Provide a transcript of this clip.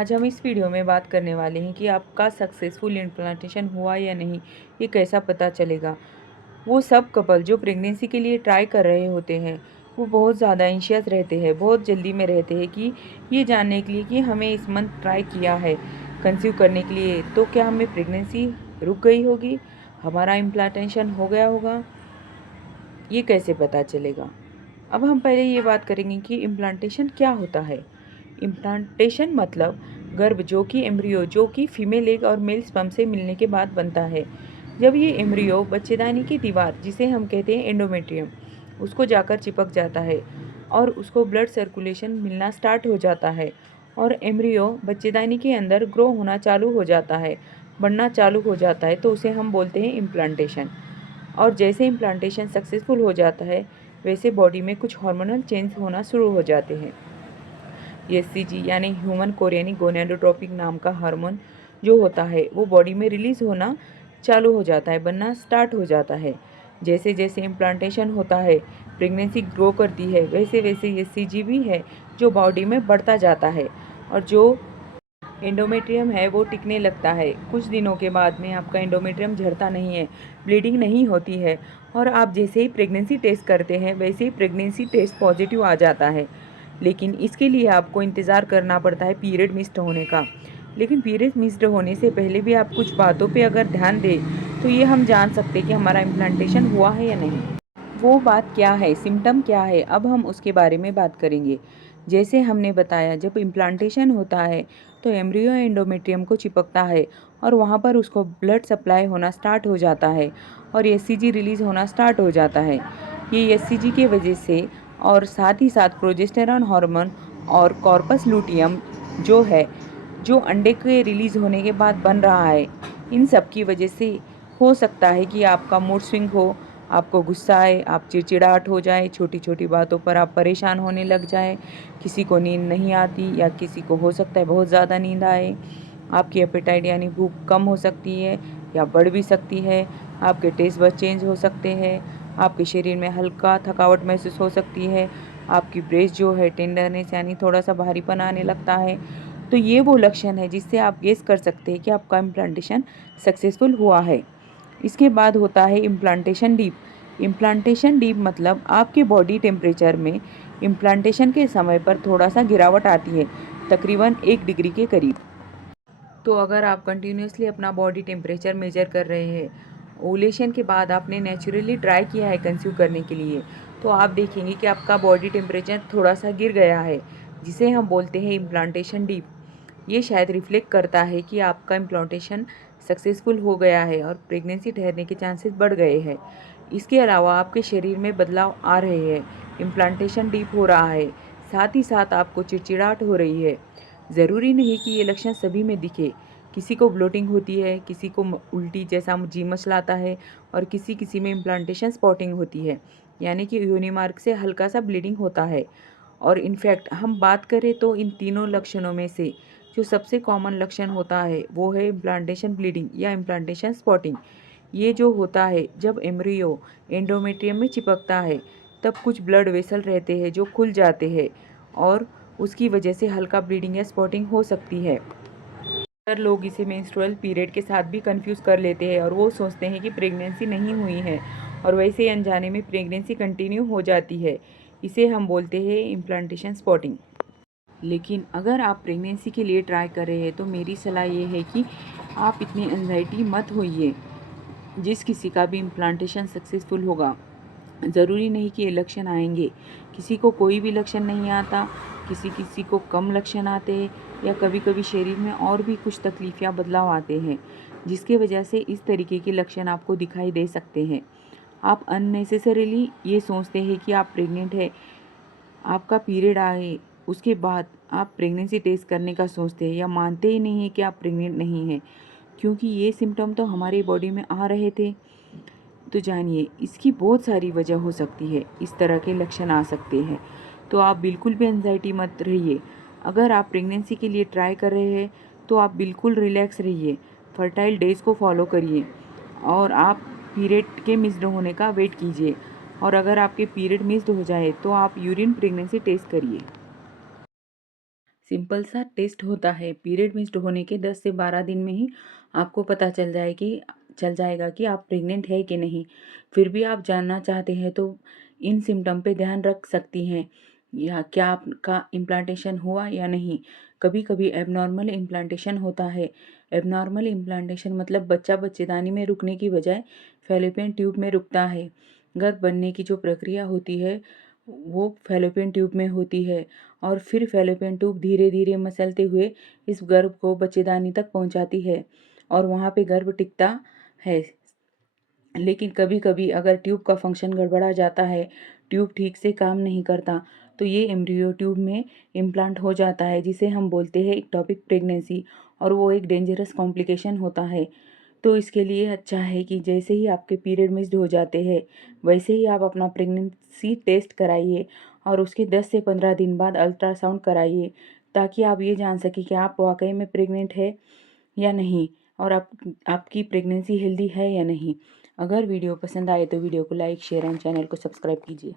आज हम इस वीडियो में बात करने वाले हैं कि आपका सक्सेसफुल इम्प्लांटेशन हुआ या नहीं, ये कैसा पता चलेगा। वो सब कपल जो प्रेगनेंसी के लिए ट्राई कर रहे होते हैं, वो बहुत ज़्यादा एंशियस रहते हैं, बहुत जल्दी में रहते हैं कि ये जानने के लिए कि हमें इस मंथ ट्राई किया है कंसीव करने के लिए, तो क्या हमें प्रेगनेंसी रुक गई होगी, हमारा इम्प्लांटेशन हो गया होगा, ये कैसे पता चलेगा। अब हम पहले ये बात करेंगे कि इम्प्लांटेशन क्या होता है। इम्प्लांटेशन मतलब गर्भ जो कि एम्ब्रियो जो कि फीमेल एग और मेल स्पर्म से मिलने के बाद बनता है। जब ये एम्ब्रियो बच्चेदानी की दीवार जिसे हम कहते हैं एंडोमेट्रियम उसको जाकर चिपक जाता है और उसको ब्लड सर्कुलेशन मिलना स्टार्ट हो जाता है और एम्ब्रियो बच्चेदानी के अंदर ग्रो होना चालू हो जाता है, बढ़ना चालू हो जाता है, तो उसे हम बोलते हैं इम्प्लांटेशन। और जैसे इम्प्लांटेशन सक्सेसफुल हो जाता है वैसे बॉडी में कुछ हार्मोनल चेंज होना शुरू हो जाते हैं। एचसीजी यानी ह्यूमन कोरियनिक गोनेडोट्रोपिक नाम का हार्मोन जो होता है वो बॉडी में रिलीज होना चालू हो जाता है, बनना स्टार्ट हो जाता है। जैसे जैसे इम्प्लांटेशन होता है, प्रेगनेंसी ग्रो करती है, वैसे वैसे एचसीजी भी है जो बॉडी में बढ़ता जाता है और जो एंडोमेट्रियम है वो टिकने लगता है। कुछ दिनों के बाद में आपका एंडोमेट्रियम झड़ता नहीं है, ब्लीडिंग नहीं होती है और आप जैसे ही प्रेगनेंसी टेस्ट करते हैं वैसे ही प्रेगनेंसी टेस्ट पॉजिटिव आ जाता है। लेकिन इसके लिए आपको इंतज़ार करना पड़ता है पीरियड मिस्ड होने का। लेकिन पीरियड मिस्ड होने से पहले भी आप कुछ बातों पे अगर ध्यान दें तो ये हम जान सकते हैं कि हमारा इम्प्लांटेशन हुआ है या नहीं। वो बात क्या है, सिम्टम क्या है, अब हम उसके बारे में बात करेंगे। जैसे हमने बताया, जब इम्प्लांटेशन होता है तो एम्ब्रियो एंडोमेट्रियम को चिपकता है और वहाँ पर उसको ब्लड सप्लाई होना स्टार्ट हो जाता है और एचसीजी रिलीज़ होना स्टार्ट हो जाता है। ये एचसीजी के वजह से और साथ ही साथ प्रोजेस्टेरॉन हार्मोन और कॉर्पस लूटियम जो है, जो अंडे के रिलीज़ होने के बाद बन रहा है, इन सब की वजह से हो सकता है कि आपका मूड स्विंग हो, आपको गुस्सा आए, आप चिड़चिड़ाहट हो जाए, छोटी छोटी बातों पर आप परेशान होने लग जाए, किसी को नींद नहीं आती या किसी को हो सकता है बहुत ज़्यादा नींद आए, आपकी एपेटाइट यानी भूख कम हो सकती है या बढ़ भी सकती है, आपके टेस्ट बड चेंज हो सकते हैं, आपके शरीर में हल्का थकावट महसूस हो सकती है, आपकी ब्रेस्ट जो है टेंडरनेस यानी थोड़ा सा भारीपन आने लगता है। तो ये वो लक्षण है जिससे आप गेस कर सकते हैं कि आपका इम्प्लांटेशन सक्सेसफुल हुआ है। इसके बाद होता है इम्प्लांटेशन डीप। इम्प्लांटेशन डीप मतलब आपके बॉडी टेम्परेचर में इम्प्लांटेशन के समय पर थोड़ा सा गिरावट आती है, तकरीबन 1 डिग्री के करीब। तो अगर आप कंटिन्यूसली अपना बॉडी टेम्परेचर मेजर कर रहे हैं, ओवुलेशन के बाद आपने नेचुरली ट्राई किया है कंसीव करने के लिए, तो आप देखेंगे कि आपका बॉडी टेम्परेचर थोड़ा सा गिर गया है, जिसे हम बोलते हैं इम्प्लांटेशन डीप। ये शायद रिफ्लेक्ट करता है कि आपका इम्प्लांटेशन सक्सेसफुल हो गया है और प्रेगनेंसी ठहरने के चांसेस बढ़ गए हैं। इसके अलावा आपके शरीर में बदलाव आ रहे हैं, इम्प्लांटेशन डीप हो रहा है, साथ ही साथ आपको चिड़चिड़ाहट हो रही है। ज़रूरी नहीं कि ये लक्षण सभी में दिखे, किसी को ब्लोटिंग होती है, किसी को उल्टी जैसा जी मचलाता है और किसी किसी में इम्प्लांटेशन स्पॉटिंग होती है, यानी कि योनि मार्ग से हल्का सा ब्लीडिंग होता है। और इनफैक्ट हम बात करें तो इन तीनों लक्षणों में से जो सबसे कॉमन लक्षण होता है वो है इम्प्लांटेशन ब्लीडिंग या इम्प्लांटेशन स्पॉटिंग। ये जो होता है जब एम्ब्रियो एंडोमेट्रियम में चिपकता है, तब कुछ ब्लड वेसल रहते हैं जो खुल जाते हैं और उसकी वजह से हल्का ब्लीडिंग या स्पॉटिंग हो सकती है। अक्सर लोग इसे मेंस्ट्रुअल पीरियड के साथ भी कंफ्यूज कर लेते हैं और वो सोचते हैं कि प्रेगनेंसी नहीं हुई है और वैसे ही अनजाने में प्रेगनेंसी कंटिन्यू हो जाती है। इसे हम बोलते हैं इम्प्लांटेशन स्पॉटिंग। लेकिन अगर आप प्रेगनेंसी के लिए ट्राई कर रहे हैं तो मेरी सलाह ये है कि आप इतनी एंजाइटी मत होइए। जिस किसी का भी इम्प्लांटेशन सक्सेसफुल होगा, ज़रूरी नहीं कि ये लक्षण आएंगे। किसी को कोई भी लक्षण नहीं आता, किसी किसी को कम लक्षण आते हैं या कभी कभी शरीर में और भी कुछ तकलीफ या बदलाव आते हैं, जिसके वजह से इस तरीके के लक्षण आपको दिखाई दे सकते हैं। आप अननेसेसरीली ये सोचते हैं कि आप प्रेग्नेंट है, आपका पीरियड आए उसके बाद आप प्रेगनेंसी टेस्ट करने का सोचते हैं या मानते ही नहीं हैं कि आप प्रेग्नेंट नहीं हैं, क्योंकि ये सिम्टम तो हमारी बॉडी में आ रहे थे। तो जानिए इसकी बहुत सारी वजह हो सकती है, इस तरह के लक्षण आ सकते हैं। तो आप बिल्कुल भी एंजाइटी मत रहिए। अगर आप प्रेगनेंसी के लिए ट्राई कर रहे हैं तो आप बिल्कुल रिलैक्स रहिए, फर्टाइल डेज़ को फॉलो करिए और आप पीरियड के मिस्ड होने का वेट कीजिए। और अगर आपके पीरियड मिस्ड हो जाए तो आप यूरिन प्रेगनेंसी टेस्ट करिए। सिंपल सा टेस्ट होता है। पीरियड मिस्ड होने के 10 से 12 दिन में ही आपको पता चल जाएगा कि आप प्रेग्नेंट है कि नहीं। फिर भी आप जानना चाहते हैं तो इन सिम्टम पे ध्यान रख सकती हैं, या क्या आपका इम्प्लांटेशन हुआ या नहीं। कभी कभी एबनॉर्मल इम्प्लांटेशन होता है। एबनॉर्मल इम्प्लांटेशन मतलब बच्चा बच्चेदानी में रुकने की बजाय फैलोपियन ट्यूब में रुकता है। गर्भ बनने की जो प्रक्रिया होती है वो फैलोपियन ट्यूब में होती है, और फिर फैलोपियन ट्यूब धीरे धीरे मसलते हुए इस गर्भ को बच्चेदानी तक पहुंचाती है और वहाँ पे गर्भ टिकता है। लेकिन कभी कभी अगर ट्यूब का फंक्शन गड़बड़ा जाता है, ट्यूब ठीक से काम नहीं करता, तो ये एम्ब्रियो ट्यूब में इम्प्लांट हो जाता है, जिसे हम बोलते हैं एक्टोपिक प्रेगनेंसी, और वो एक डेंजरस कॉम्प्लिकेशन होता है। तो इसके लिए अच्छा है कि जैसे ही आपके पीरियड मिस्ड हो जाते हैं वैसे ही आप अपना प्रेगनेंसी टेस्ट कराइए, और उसके 10 से 15 दिन बाद अल्ट्रासाउंड कराइए, ताकि आप ये जान सकें कि आप वाकई में प्रेग्नेंट है या नहीं, और आपकी प्रेगनेंसी हेल्दी है या नहीं। अगर वीडियो पसंद आए तो वीडियो को लाइक, शेयर एंड चैनल को सब्सक्राइब कीजिए।